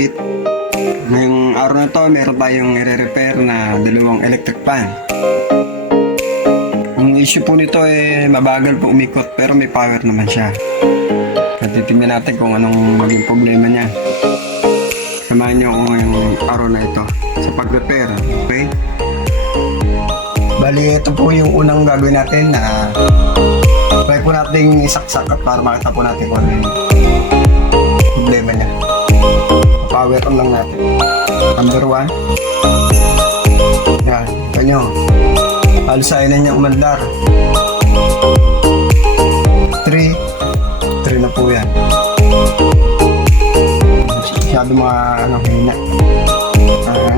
kit. Ngayong araw na to, meron tayong i-repair na dalawang electric fan. Ang issue po nito mabagal po umikot pero may power naman siya. At titingnan natin kung anong maging problema niya. Samahan niyo ako ngayong araw na ito sa pag-repair. Okay? Bali, ito po yung unang gagawin natin na try po natin isaksak at para makita po natin kung ano yung problema niya. Power on lang natin. Number 1. Yan, ito nyo. Halos ayaw na niya umandar. 3 na po yan. Masyado mga hina.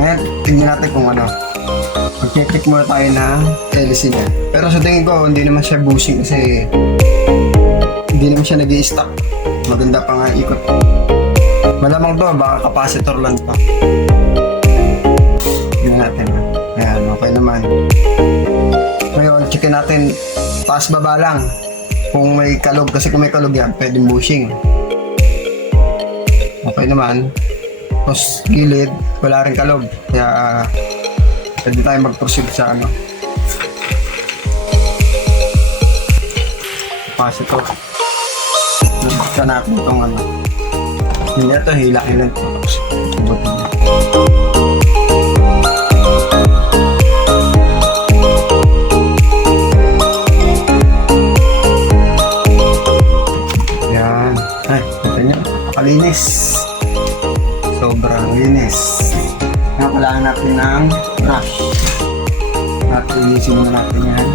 Ngayon, tingnan natin kung ano. Mag-check muna tayo na LC niya. Pero sa tingin ko, hindi naman siya bushing kasi hindi naman siya nag-i-stock. Maganda pa nga ikot. Malamang to, baka capacitor lang to. Tingnan natin. Ayan, okay naman. Ngayon, checkin natin taas baba lang. Kung may kalog, kasi kung may kalog yan, pwedeng bushing. Okay naman. Tapos gilid, wala rin kalog. Kaya pwede tayo mag-proceed sa capacitor. Nabuksan natin itong hindi ito, hila-hilan ito. Subutin niya. Yan. Ay, ito niya. Pakalinis. Sobrang linis. Kailangan natin ng brush. Linisin muna natin yan.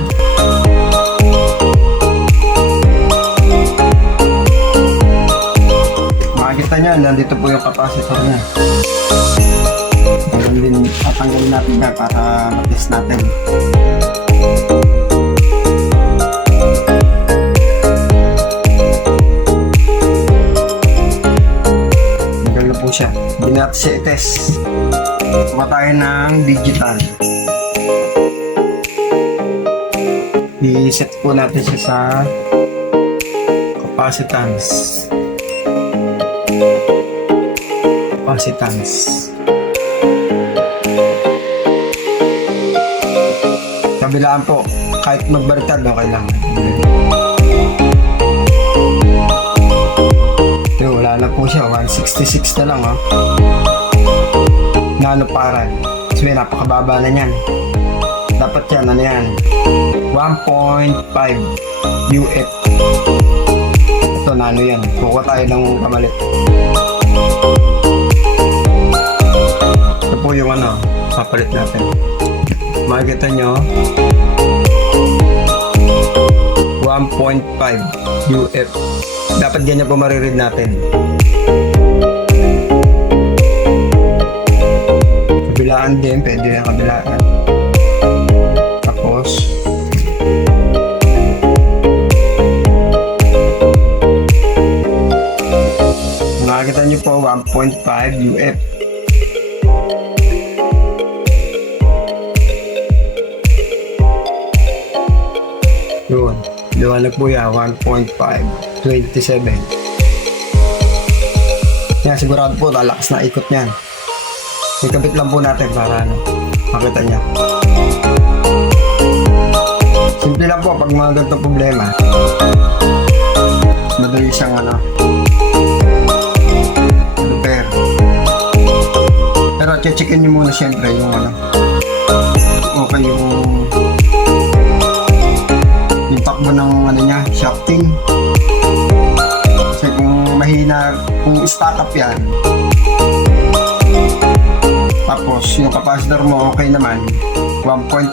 Makikita nyo, nandito po yung capacitor niya. Tatanggalin natin yan para matest natin. Tanggal na po siya. Hindi natin siya i-test. Kuha tayo ng digital. I-set po natin siya sa capacitance. Kabilaan po, kahit magbaliktad, okay lang. Wala na po siya, 166 na lang nanofarad. Kasi napakababa na yan. Dapat yan, 1.5 UF. Ito, nano yan. Kukuha tayo ng kamalit. Ito po yung papalit natin. Makikita nyo, 1.5 UF. Dapat ganyan po mariread natin. Kabilaan din, pwede yung kabilaan. Tapos makikita nyo po 1.5 UF. Yun, liwanag po yan, 1.527. Yan, sigurado po lalakas na ikot niyan. Ikabit lang po natin para makita niya. Simple lang po pag mga ganitong problema. Madali siyang repair. Pero checkin niyo muna siyempre yung okay yung takbo ng niya, shafting. Kasi kung mahina, kung stack up yan, tapos yung capacitor mo okay naman, 1.5,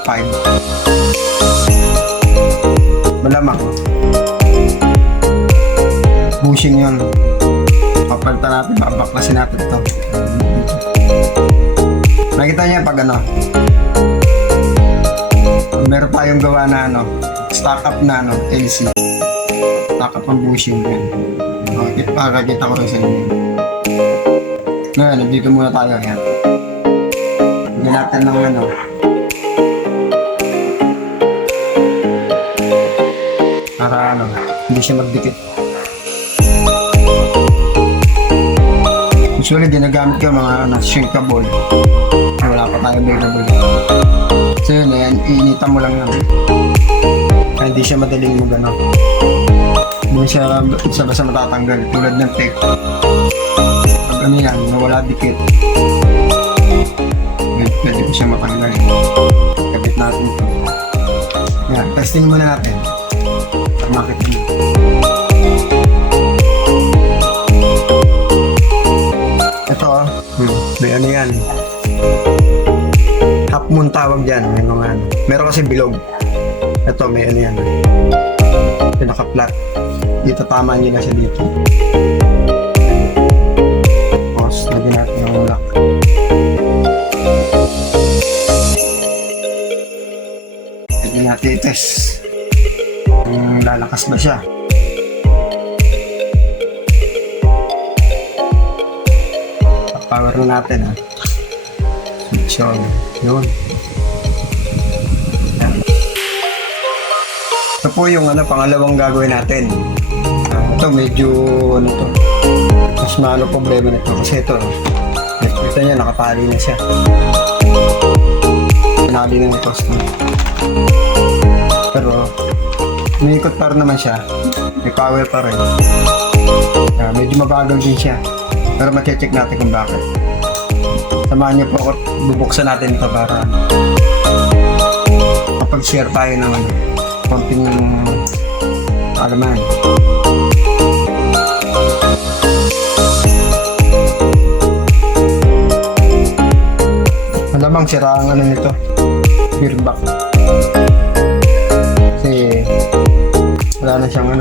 malamang bushing yun. Papalitan natin, babaklasin natin ito. Nakita niya pag meron tayong gawa na stock up na LC, stock up ang bushing yan. Okay, para kita ko rin sa inyo. Ngayon, nandito muna tayo yan. Lagyan natin ng para hindi siya magdikit. Usually, ginagamit ko mga shrinkable. Wala pa tayo available. So yun, ayan, iinitan mo lang yan. Kaya hindi siya madaling mag-ano. Hindi siya basta matatanggal. Tulad ng tape. Pag ano yan, nawala dikit. Pwede ko siya matanggal. Kapit natin ito. Yan, testing muna natin. Para makita nyo. Ito, may ano yan. Half moon tawag dyan. May mga ano. Meron kasi bilog. Ito, may ano yan. Pinaka-flat. Dito tama nyo na siya dito. Tapos, lagyan natin yung lock. Lagyan natin i-test. Kung lalakas ba siya. Power na natin ha. Switch on. Yun. Ito po yung pangalawang gagawin natin. Ito medyo to. Mas maano problema nito kasi ito. Ito niya nakatali na siya. Tinali na yung customer. Pero umiikot pa rin naman siya. May power pa rin. Medyo mabagal din siya. Pero ma-check natin kung bakit. Samahan niyo po ako, bubuksan natin ito para kapag-share tayo ng konting alaman. Malamang sira ang nito, gearbox. Kasi wala na siyang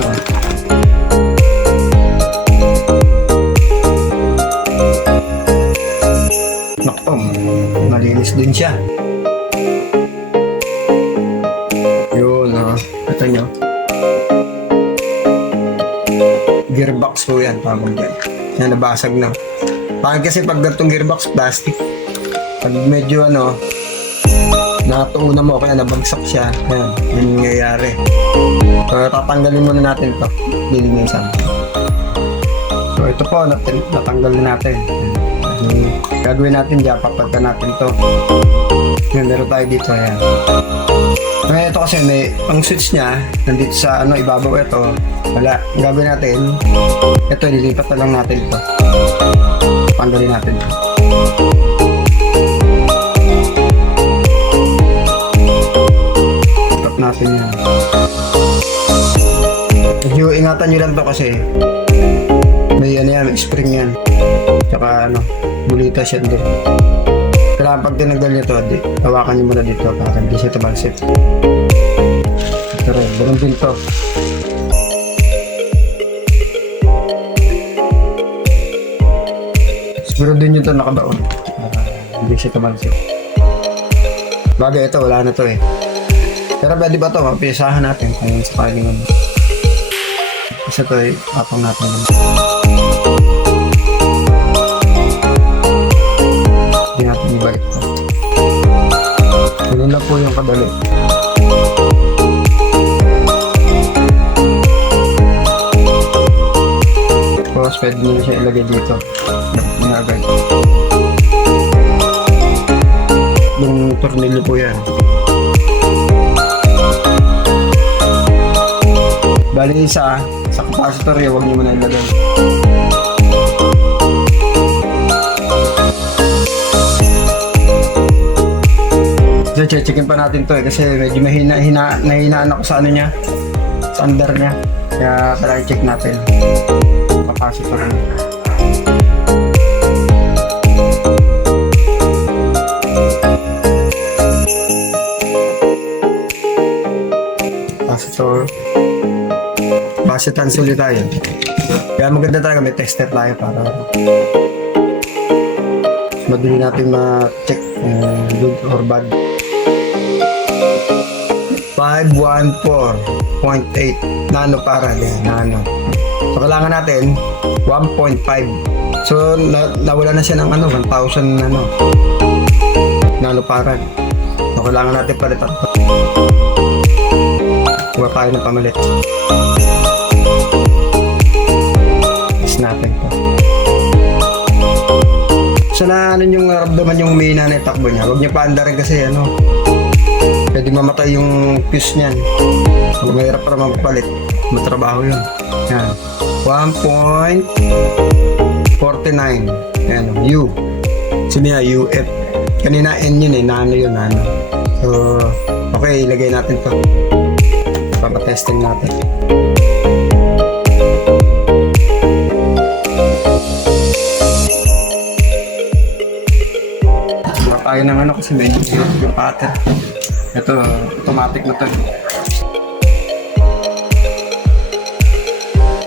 malinis din siya. Yun, ito nyo. Gearbox po yan, tawag dyan. Yan, nabasag na. Bakit kasi pag ganitong gearbox, plastic. Pag medyo natuuna mo, kaya nabagsak siya. Yan, yun yung nangyayari. So, tatanggalin muna natin ito. Lilinisan. So, ito po, natanggal na natin. Gagawin natin dyan, papagka natin ito. Yan, meron tayo dito, ayan. Ngayon ito kasi ang switch niya, nandito sa ibabaw ito. Wala, ang gagawin natin, ito, nilipat na lang natin ito. Tanggalin natin ito. Lipat natin yan. Medyo ingatan nyo lang ito kasi may may spring yan. Tsaka bulita siya doon. Kailangan pag tinanggal nyo ito, hawakan nyo muna dito para hindi siya tumalsik. Ito rin, ganun din ito. Siguro din nyo ito nakabaon para hindi siya tumalsik. Bagay ito, wala na ito eh. Pero pwede ba ito, mapisahan natin kung sakaling kasi ito ay apang natin. Hindi natin ibalik ito. Ganun lang po yung kadali. Tapos pwede nyo siya ilagay dito. Yung agad. Yung tornilyo po yan. Bali isa, sa capacitor yun, huwag nyo muna ilagay. So, checkin pa natin to kasi medyo nahinaan ako sa niya, sa under niya. Kaya talaga check natin. Capacitor niya. Capacitor. Capacitance ulit tayo. Kaya maganda talaga may tester tayo para madali natin ma-check good or bad. 514.8 nanofarad nano. So kailangan natin 1.5. So nawala na siya ng 1,000 nanofarad. So kailangan natin palitan. Kuha tayo ng pamalit. Test natin ito. So na ano yung naramdaman yung humihina na yung takbo niya. Huwag niya paanda rin kasi ano. Pwede mamatay yung fuse niyan. Kung mahirap para magpalit. Matrabaho yun. Yan. 1.49. Yan. U. Sabi niya UF. Kanina N yun eh. Nano yun. Nano. So, okay. Ilagay natin to. Papatesting natin. Tayo ng ano kasi medyo yung pattern. Ito, automatic na to.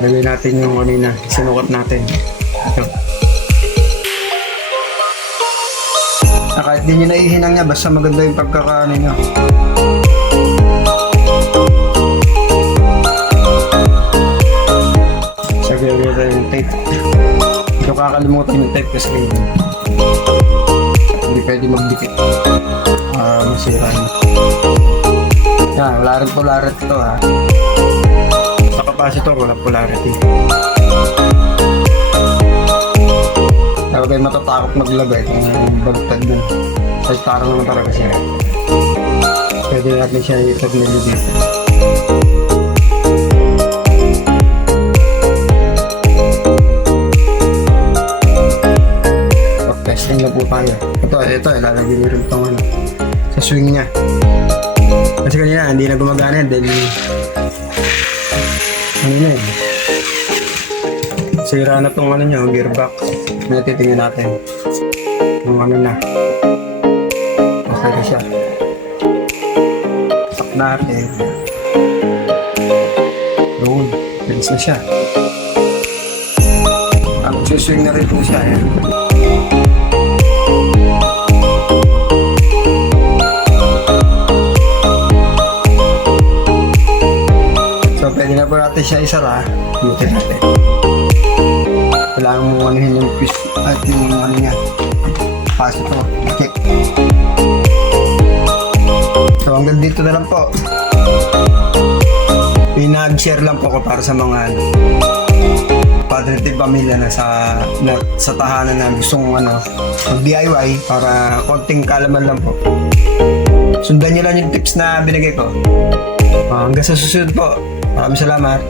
Lagay natin yung kanina, sinukat natin. Ito. Kahit di nyo naihinang niya, basta maganda yung pagkakaano nyo. Sagay tayo yung tape. Ito kakalimutan yung tape kasi hindi pwede magdikit. Masira yun. Yan, wala rin polarity ito ha. Sa capacitor, wala polarity. Kaya kayo matatakot maglagay kung bagtad dun. Kahit parang naman talaga siya. Pwede natin siya i-tornilyo dito. Testing na po tayo. Ito, ilalagay nyo rin itong ano, sa swing niya. Kasi kanina, hindi na gumagana yan dahil ano na eh. Sira na itong ano nyo, gearbox. Natitingnan natin. Yung ano na. Masaya siya. Sak natin. Doon. Bilis na siya. Suswing na rin po siya. Yan. So, pwede na po natin siya isara. Butin natin. Kailangan mo anuhin yung fuse at yung ano niya. Paso to. Okay. So, hanggang dito na lang po. Pinag-share lang po ko para sa mga Padre de Pamilya na sa tahanan na gustong mag-DIY para konting kalaman lang po. Sundan nyo lang yung tips na binigay ko. Hanggang sa susunod po. Maraming salamat.